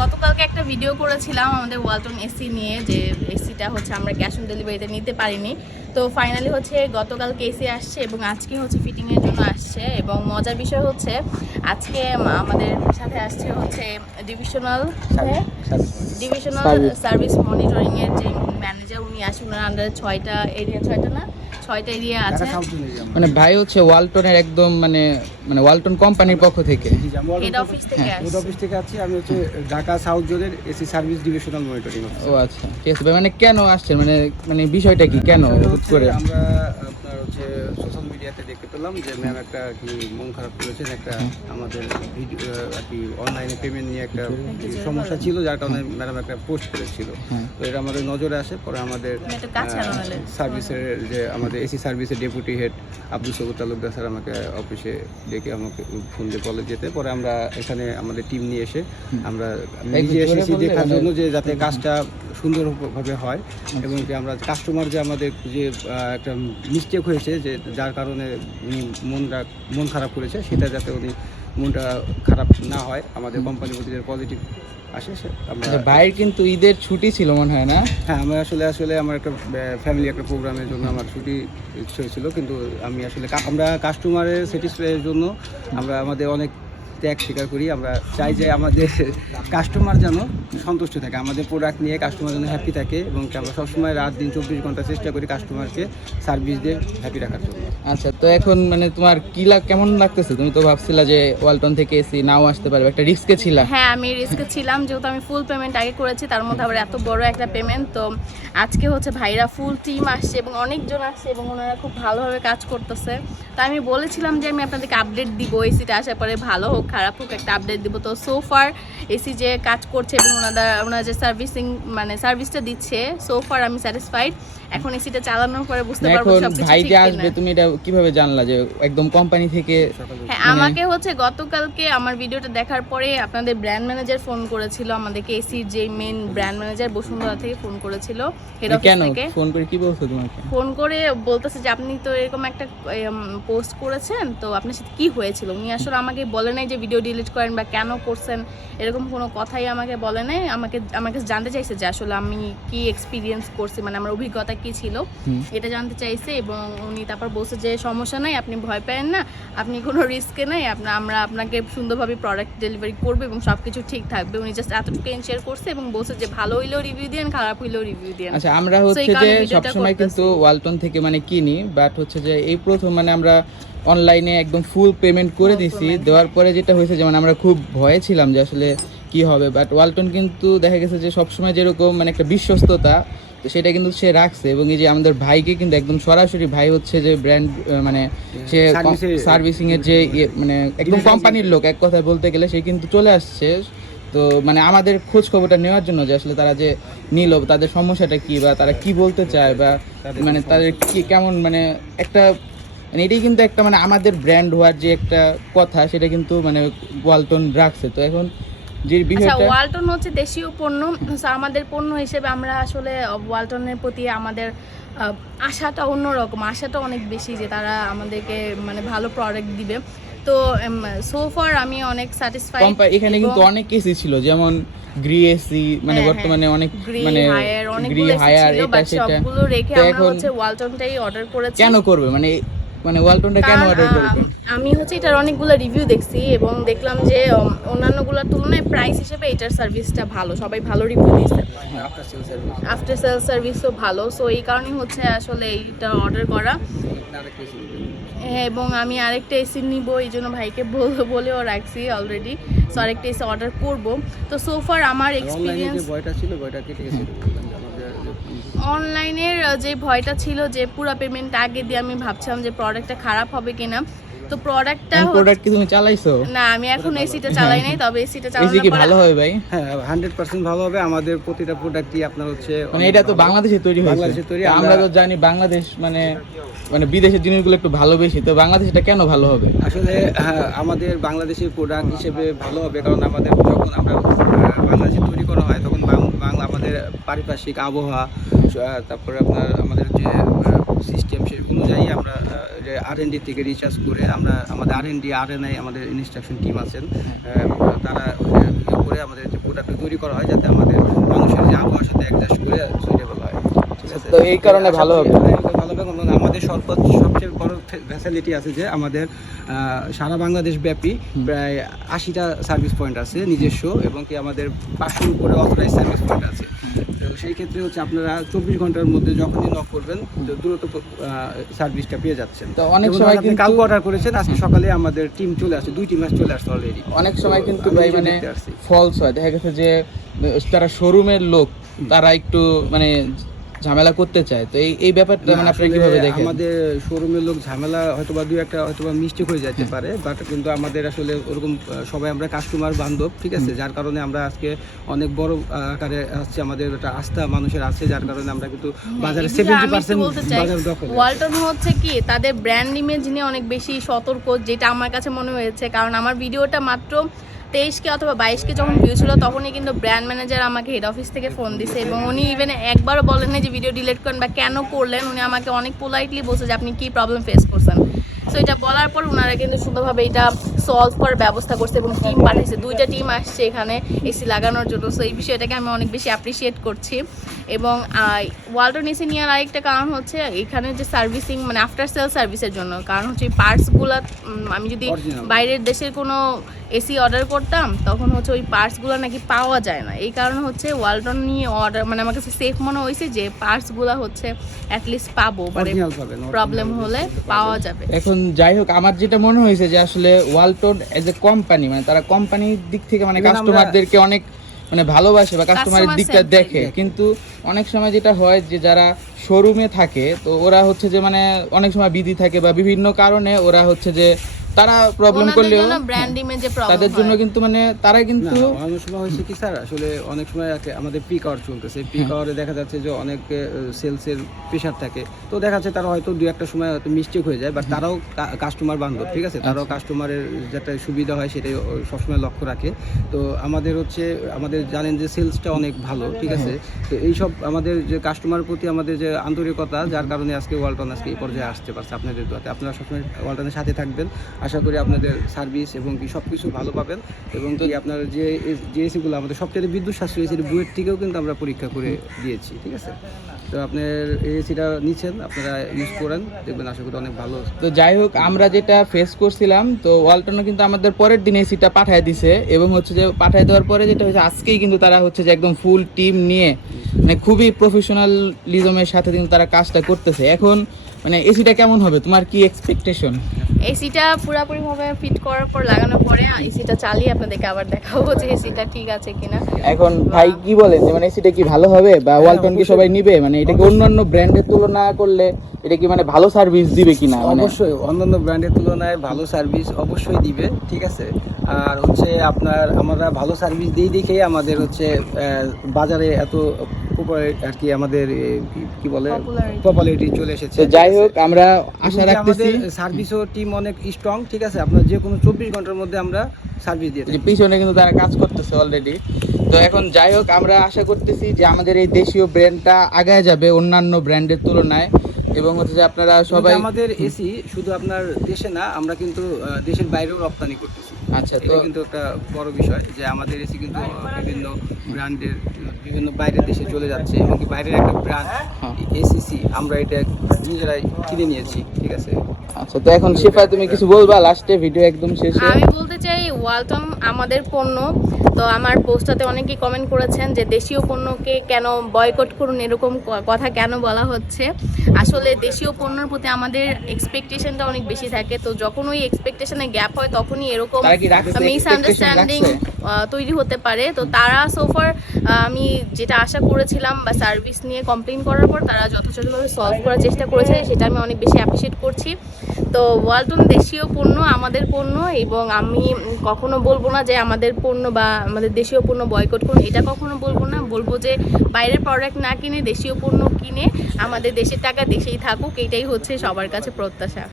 গতকালকে একটা ভিডিও করেছিলাম আমাদের ওয়ালটন এসি নিয়ে, যে এসিটা হচ্ছে আমরা ক্যাশ অন ডেলিভারিতে নিতে পারিনি। তো ফাইনালি হচ্ছে গতকালকে এসি আসছে এবং আজকে হচ্ছে ফিটিংয়ের জন্য আসছে। এবং মজার বিষয় হচ্ছে আজকে আমাদের সাথে আসছে হচ্ছে ডিভিশনাল সার্ভিস মনিটরিংয়ের যে ম্যানেজার, উনি আসে। ওনার আন্ডারে 6টা এরিয়া আছে। মানে ভাই হচ্ছে ওয়ালটনের একদম মানে ওয়ালটন কোম্পানির পক্ষ থেকে হেড অফিস থেকে আছি। আমি হচ্ছে ঢাকা সাউথ জোনের এসি সার্ভিস ডিভিশনাল মনিটরিং। ও আচ্ছা, ঠিক আছে ভাই। মানে কেন আসছেন, মানে বিষয়টা কি, কেন করে? আমরা আপনার হচ্ছে সোশ্যাল মিডিয়াতে দেখতে পেলাম যে ম্যাম একটা কি মন খারাপ করেছেন, একটা আমাদের ভিডিও আর কি অনলাইনে পেমেন্ট নিয়ে একটা সমস্যা ছিল, যার কারণে ম্যাডাম একটা পোস্ট করেছিল। তো এটা আমাদের নজরে আসে। পরে আমাদের সার্ভিসের যে আমাদের এসি সার্ভিসের ডেপুটি হেড আব্দুল সবুর তালুকদার স্যার আমাকে অফিসে ডেকে আমাকে ফোন দিয়ে বলে যেতে। পরে আমরা এখানে আমাদের টিম নিয়ে এসে আমরা নিজে এসেছি দেখার জন্য যে যাতে কাজটা সুন্দরভাবে হয়, এবং যে আমরা কাস্টমার যে আমাদের যে একটা মিস্টেক হয়েছে, যে যার কারণে উনি মন খারাপ করেছে, সেটা যাতে উনি মনটা খারাপ না হয়, আমাদের কোম্পানির প্রতি পজিটিভ আসে। ভাইয়ের কিন্তু ঈদের ছুটি ছিল মনে হয় না? হ্যাঁ, আমার আসলে আমার একটা ফ্যামিলি একটা প্রোগ্রামের জন্য আমার ছুটি ইচ্ছে হয়েছিল, কিন্তু আমি আসলে আমরা কাস্টমারের স্যাটিসফাইয়ের জন্য আমরা আমাদের অনেক ত্যাগ স্বীকার করি। আমরা চাই যে আমাদের কাস্টমার যেন সন্তুষ্ট থাকে, আমাদের প্রোডাক্ট নিয়ে কাস্টমার যেন হ্যাপি থাকে, এবং আমরা সবসময় রাত দিন 24 ঘন্টা চেষ্টা করি কাস্টমারকে সার্ভিস দিয়ে হ্যাপি রাখার জন্য। আচ্ছা, তো এখন মানে তোমার কেমন লাগতেছে? তুমি তো ভাবছিলা যে ওয়ালটন থেকে এসি নাও আসতে পারবে, একটা রিস্কে ছিলা। হ্যাঁ, আমি রিস্কে ছিলাম, যেহেতু আমি ফুল পেমেন্ট আগে করেছি, তার মধ্যে আবার এত বড় একটা পেমেন্ট। তো আজকে হচ্ছে ভাইরা ফুল টিম আসছে এবং অনেকজন আসছে এবং ওনারা খুব ভালোভাবে কাজ করতেছে। তো আমি বলেছিলাম যে আমি আপনাদেরকে আপডেট দিব, এসিটা আসার পরে ভালো হোক খারাপ হোক একটা আপডেট দিব। তো সোফার এসি যে কাজ করছে এবং ওনারা যে সার্ভিসটা দিচ্ছে, সোফার আমি স্যাটিসফাইড। এখন এসিটা চালানোর পরে বুঝতে পারবো সবকিছু ভাই ঠিক যে কিনা। আসবে, তুমি এটা কিভাবে জানলা যে একদম কোম্পানি থেকে? হ্যাঁ, আমাকে হচ্ছে গতকালকে আমার ভিডিওটা দেখার পরে আপনাদের ব্র্যান্ড ম্যানেজার ফোন করেছিল আমাদেরকে, এসির যে মেইন ব্র্যান্ড ম্যানেজার বসুন্ধরা থেকে ফোন করেছিল, হেড অফিস থেকে। ফোন করে কি বলছো তোমাকে? ফোন করে বলতেছে যে আপনি তো এরকম একটা পোস্ট করেছেন, তো আপনার সাথে কি হয়েছিল। উনি আসলে আমাকে বলে নাই যে ভিডিও ডিলিট করেন বা কেন করছেন, এরকম কোনো কথাই আমাকে বলে নাই। আমাকে জানতে চাইছে যে আসলে আমি কি এক্সপিরিয়েন্স করছি, মানে আমার অভিজ্ঞতা কি ছিল, এটা জানতে চাইছে। এবং উনি তারপর বলছে যে সমস্যা নাই, আপনি ভয় পেন না, আপনি কোনো রিস্কে নাই, আমরা আপনাকে সুন্দরভাবে প্রোডাক্ট ডেলিভারি করবো এবং সব কিছু ঠিক থাকবে। উনি জাস্ট এতটুকু এনশিওর করছে এবং বলছে যে ভালো হইলেও রিভিউ দেন, খারাপ হইলেও রিভিউ দেন। আচ্ছা, আমরা হচ্ছে যে সবসময় কিন্তু ওয়ালটন থেকে মানে কিনি, বাট হচ্ছে যে এই প্রথম মানে আমরা অনলাইনে একদম ফুল পেমেন্ট করে দিছি। দেওয়ার পরে যেটা হয়েছে, যেমন আমরা খুব ভয়ে ছিলাম যে আসলে কি হবে, বাট ওয়ালটন কিন্তু দেখা গেছে যে সবসময় যেরকম মানে একটা বিশ্বস্ততা, তো সেটা কিন্তু সে রাখছে। এবং এই যে আমাদের ভাইকে কিন্তু একদম সরাসরি, ভাই হচ্ছে যে ব্র্যান্ড মানে সে সার্ভিসিং এর যে মানে একদম কোম্পানির লোক, এক কথায় বলতে গেলে সে কিন্তু চলে আসছে। তো মানে আমাদের খোঁজ খবরটা নেওয়ার জন্য যে আসলে তারা যে নিল, তাদের সমস্যাটা কি বা তারা কি বলতে চায়, বা মানে তাদের কি কেমন মানে একটা মানে এটাই কিন্তু একটা মানে আমাদের ব্র্যান্ড হওয়ার যে একটা কথা, সেটা কিন্তু মানে ওয়ালটন রাখছে। তো এখন যে বিষয়টা, ওয়ালটন হচ্ছে দেশীয় পণ্য, আমাদের পণ্য হিসেবে আমরা আসলে ওয়ালটনের প্রতি আমাদের আশাটা অন্যরকম, আশাটা অনেক বেশি যে তারা আমাদেরকে মানে ভালো প্রোডাক্ট দিবে। তো সোফার আমি অনেক স্যাটিসফাইড। এখানে কিন্তু অনেক এসি ছিল, যেমন গ্রি এসি, মানে বর্তমানে অনেক মানে গ্রি হায়ার, এটা সেটা, সবগুলো রেখে আমরা হচ্ছে ওয়ালটনটাই অর্ডার করেছি। কেন করবে মানে ওয়ালটনটা কেন অর্ডার করবে? আমি হচ্ছে এটার অনেকগুলো রিভিউ দেখছি এবং দেখলাম যে অন্যান্যগুলোর তুলনায় প্রাইস হিসেবে এটার সার্ভিসটা ভালো, সবাই ভালো রিভিউ দিচ্ছে। আফটার সেল সার্ভিসও ভালো, সো এই কারণেই হচ্ছে আসলে এইটা অর্ডার করা। এবং আমি আরেকটা এসি নিব, এই জন্য ভাইকে বলেও রাখছি অলরেডি। সো আরেকটা এসি অর্ডার করব। তো সোফার আমার এক্সপিরিয়েন্স, অনলাইনের যে ভয়টা ছিল যে পুরো পেমেন্ট আগে দিয়ে আমি ভাবছিলাম যে প্রোডাক্টটা খারাপ হবে কিনা। তো প্রোডাক্ট কি তুমি চালাইছো? না, আমি এখন এসিটা চালাই নাই, তবে এসিটা চালানোর পরে কি ভালো হবে ভাই? হ্যাঁ, 100% ভালো হবে। আমাদের প্রতিটা প্রোডাক্টই আপনার হচ্ছে মানে এটা তো বাংলাদেশে তৈরি হয়েছে। আমরা তো জানি বাংলাদেশ মানে বিদেশের জিনিসগুলো একটু ভালো বেশি, তো বাংলাদেশ এটা কেন ভালো হবে? আসলে আমাদের বাংলাদেশের প্রোডাক্ট হিসেবে ভালো হবে, কারণ আমাদের যখন আমরা বাংলাদেশে তৈরি করা হয় তখন বাংলা আমাদের পারিপার্শ্বিক আবহাওয়া, তারপরে আমাদের যে সিস্টেম, সেই অনুযায়ী আমরা যে R&D থেকে রিসার্চ করে আমরা আমাদের R&D RNI আমাদের ইনস্ট্রাকশন টিম আছেন, তারা করে আমাদের যে প্রোডাক্ট করা হয় যাতে আমাদের মানুষের যে আবহাওয়ার সাথে অ্যাডজাস্ট করে সুইটেবল হয়, ঠিক আছে? তো এই কারণে ভালো হবে। ভালো হবে, কারণ আমাদের সবচেয়ে বড় ফ্যাসিলিটি আছে যে আমাদের সারা বাংলাদেশ ব্যাপী প্রায় 80টা সার্ভিস পয়েন্ট আছে নিজস্ব, এবং কি আমাদের 500-র উপরে অথরাইজ সার্ভিস পয়েন্ট আছে। তো সেই ক্ষেত্রে হচ্ছে আপনারা 24 ঘন্টার মধ্যে যখনই নক করবেন দ্রুত সার্ভিসটা পেয়ে যাচ্ছেন। তো অনেক যেমন সময় আপনি কিন্তু কালকে অর্ডার করেছেন, আজকে সকালে আমাদের টিম চলে আসছে, 2 টিম চলে আসছে অলরেডি। অনেক সময় কিন্তু আমি ভাই নিজে মানে দেখতে আসছি। ফলস হয়, দেখা গেছে যে তারা শোরুমের লোক তারা একটু মানে ঝামেলা করতে চায়। তো এই ব্যাপারটা মানে আপনি আসলে কিভাবে দেখেন? আমাদের শোরুমের লোক ঝামেলা হয়তোবা দুই একটা হয়তোবা মিস্টেক হয়ে যেতে পারে, বাট কিন্তু আমাদের আসলে ওরকম সবাই আমরা কাস্টমার বান্ধব, ঠিক আছে? যার কারণে আমরা আজকে অনেক বড় আকারে আসছে, আমাদের একটা আস্থা মানুষের আছে, যার কারণে আমরা কিন্তু বাজারে 70% বাজার দখল। ওয়ালটন হচ্ছে কি তাদের ব্র্যান্ড ইমেজ নিয়ে অনেক বেশি সতর্ক, যেটা আমার কাছে মনে হয়েছে। কারণ আমার ভিডিওটা মাত্র 23কে অথবা 22কে যখন ভিউ ছিল, তখনই কিন্তু ব্র্যান্ড ম্যানেজার আমাকে হেড অফিস থেকে ফোন দিছে, এবং উনি ইভেন একবারও বলেন না যে ভিডিও ডিলিট করেন বা কেন করলেন। উনি আমাকে অনেক পোলাইটলি বলছে যে আপনি কি প্রবলেম ফেস করছেন। সো এটা বলার পর ওনারা কিন্তু সুন্দরভাবে এটা সলভ করার ব্যবস্থা করছে, এবং টিম পাঠাইছে, 2টা টিম আসছে এখানে এসি লাগানোর জন্য। সো এই বিষয়টাকে আমি অনেক বেশি অ্যাপ্রিসিয়েট করছি। এবং ওয়ালটন এসি নেওয়ার আরেকটা কারণ হচ্ছে এখানে যে সার্ভিসিং মানে আফটার সেল সার্ভিসের জন্য। কারণ হচ্ছে এই পার্টসগুলো আমি যদি বাইরের দেশের কোনো এসি অর্ডার করতাম, তখন হচ্ছে ওই পার্টসগুলো নাকি পাওয়া যায় না। এই কারণে হচ্ছে ওয়ালটন নিয়ে অর্ডার মানে আমার কাছে সেফ মনে হয়েছে যে পার্টসগুলো হচ্ছে অ্যাটলিস্ট পাবো, মানে প্রবলেম হলে পাওয়া যাবে। এখন যাই হোক, আমার যেটা মনে হয়েছে যে আসলে ওয়ালটন এজ এ কোম্পানি মানে তারা কোম্পানির দিক থেকে মানে কাস্টমারদেরকে অনেক মানে ভালোবাসে বা কাস্টমারের দিকটা দেখে। কিন্তু অনেক সময় যেটা হয় যে যারা শোরুমে থাকে, তো ওরা হচ্ছে যে মানে অনেক সময় বিধি থাকে বা বিভিন্ন কারণে ওরা হচ্ছে যে তারা প্রবলেম করলেও ব্র্যান্ড ইমেজে প্রবলেম তাদের জন্য কিন্তু মানে তারা কিন্তু অনেক সময় হয়েছে কি স্যার, আসলে অনেক সময় আমাদের পিক আওয়ার চলতেছে, পিক আওয়ারে দেখা যাচ্ছে যে অনেক সেলসের প্রেশার থাকে, তো দেখা যাচ্ছে তারা হয়তো 2-একটা সময় হয়তো মিস্টেক হয়ে যায়, বাট তারাও কাস্টমার বান্ধব, ঠিক আছে? তারাও কাস্টমারের যাতে সুবিধা হয় সেটাই সবসময় লক্ষ্য রাখে। তো আমাদের হচ্ছে আমাদের জানেন যে সেলসটা অনেক ভালো, ঠিক আছে? তো এইসব আমাদের যে কাস্টমার প্রতি আমাদের যে আন্তরিকতা, যার কারণে আজকে ওয়ালটন আজকে এই পর্যায়ে আসতে পারছে আপনাদের দোয়াতে। আপনারা সবসময় ওয়ালটনের সাথে থাকবেন, আশা করি আপনাদের সার্ভিস এবং কি সব কিছু ভালো পাবেন। এবং কি আপনার যে এসিগুলো আমাদের সবচেয়ে বিদ্যুৎ সাশ্রয়ী এসির বুয়েট থেকেও কিন্তু আমরা পরীক্ষা করে দিয়েছি, ঠিক আছে? তো আপনার এই এসিটা নিচ্ছেন, আপনারা ইউজ করেন, দেখবেন আশা করি অনেক ভালো। তো যাই হোক, আমরা যেটা ফেস করছিলাম, তো ওয়ালটনও কিন্তু আমাদের পরের দিন এসিটা পাঠিয়ে দিছে, এবং হচ্ছে যে পাঠিয়ে দেওয়ার পরে যেটা হচ্ছে আজকেই কিন্তু তারা হচ্ছে যে একদম ফুল টিম নিয়ে মানে খুবই প্রফেশনালিজমের সাথে কিন্তু তারা কাজটা করতেছে। এখন মানে এসিটা কেমন হবে, তোমার কি এক্সপেকটেশন? এসিটা পুরোপুরিভাবে ফিট করার পর লাগানোর পরে এসিটা চালিয়ে আপনাদেরকে আবার দেখাবো যে এসিটা ঠিক আছে কিনা। এখন ভাই কি বলেন যে মানে এসিটা কি ভালো হবে বা ওয়ালটন কি সবাই নিবে? মানে এটা কি অন্যান্য ব্র্যান্ডের তুলনা করলে এটা কি মানে ভালো সার্ভিস দিবে কিনা? মানে অবশ্যই অন্যান্য ব্র্যান্ডের তুলনায় ভালো সার্ভিস অবশ্যই দিবে, ঠিক আছে? আর হচ্ছে আমরা ভালো সার্ভিস দিই দেখেই আমাদের হচ্ছে বাজারে এত আর কি আমাদের কি বলে পপুলারিটি চলে এসেছে। যাই হোক, আমরা আশা রাখতেছি সার্ভিসও টিম অনেক স্ট্রং, ঠিক আছে? আপনার যে কোনো 24 ঘন্টার মধ্যে আমরা সার্ভিস দিয়ে থাকি। পিছনে কিন্তু তারা কাজ করতেছে অলরেডি। তো এখন যাই হোক, আমরা আশা করতেছি যে আমাদের এই দেশীয় ব্র্যান্ডটা আগায় যাবে অন্যান্য ব্র্যান্ডের তুলনায়, এবং হচ্ছে যে আপনারা সবাই আমাদের এসি শুধু আপনার দেশে না, আমরা কিন্তু দেশের বাইরেও রপ্তানি করতেছি। আচ্ছা, তো এটা কিন্তু একটা বড় বিষয় যে আমাদের এসি কিন্তু বিভিন্ন ব্র্যান্ডের বিভিন্ন বাইরের দেশে চলে যাচ্ছে, এবং কি বাইরের একটা ব্র্যান্ড এসিসি আমরা এটা নিজেরাই কিনে নিয়েছি, ঠিক আছে? আচ্ছা, তো এখন শিফা তুমি কিছু বলবা লাস্টে ভিডিও একদম শেষে? আমি বলতে চাই ওয়ালটন আমাদের পণ্য। তো আমার পোস্টটাতে অনেকেই কমেন্ট করেছেন যে দেশীয় পণ্যকে কেন বয়কট করুন, এরকম কথা কেন বলা হচ্ছে। আসলে দেশীয় পণ্যের প্রতি আমাদের এক্সপেকটেশনটা অনেক বেশি থাকে, তো যখন ওই এক্সপেকটেশনে গ্যাপ হয় তখনই এরকম মিসআন্ডারস্ট্যান্ডিং তৈরি হতে পারে। তো তারা সোফার আমি যেটা আশা করেছিলাম বা সার্ভিস নিয়ে কমপ্লেন করার পর তারা যথাযথভাবে সলভ করার চেষ্টা করেছে, সেটা আমি অনেক বেশি অ্যাপ্রিসিয়েট করছি। তো ওয়ালটন দেশীয় পণ্য, আমাদের পণ্য, এবং আমি কখনো বলবো না যে আমাদের পণ্য বা আমাদের দেশীয় পণ্য বয়কট করুন, এটা কখনো বলবো না। বলবো যে বাইরের প্রোডাক্ট না কিনে দেশীয় পণ্য কিনে আমাদের দেশের টাকা দেশেই থাকুক, এটাই হচ্ছে সবার কাছে প্রত্যাশা।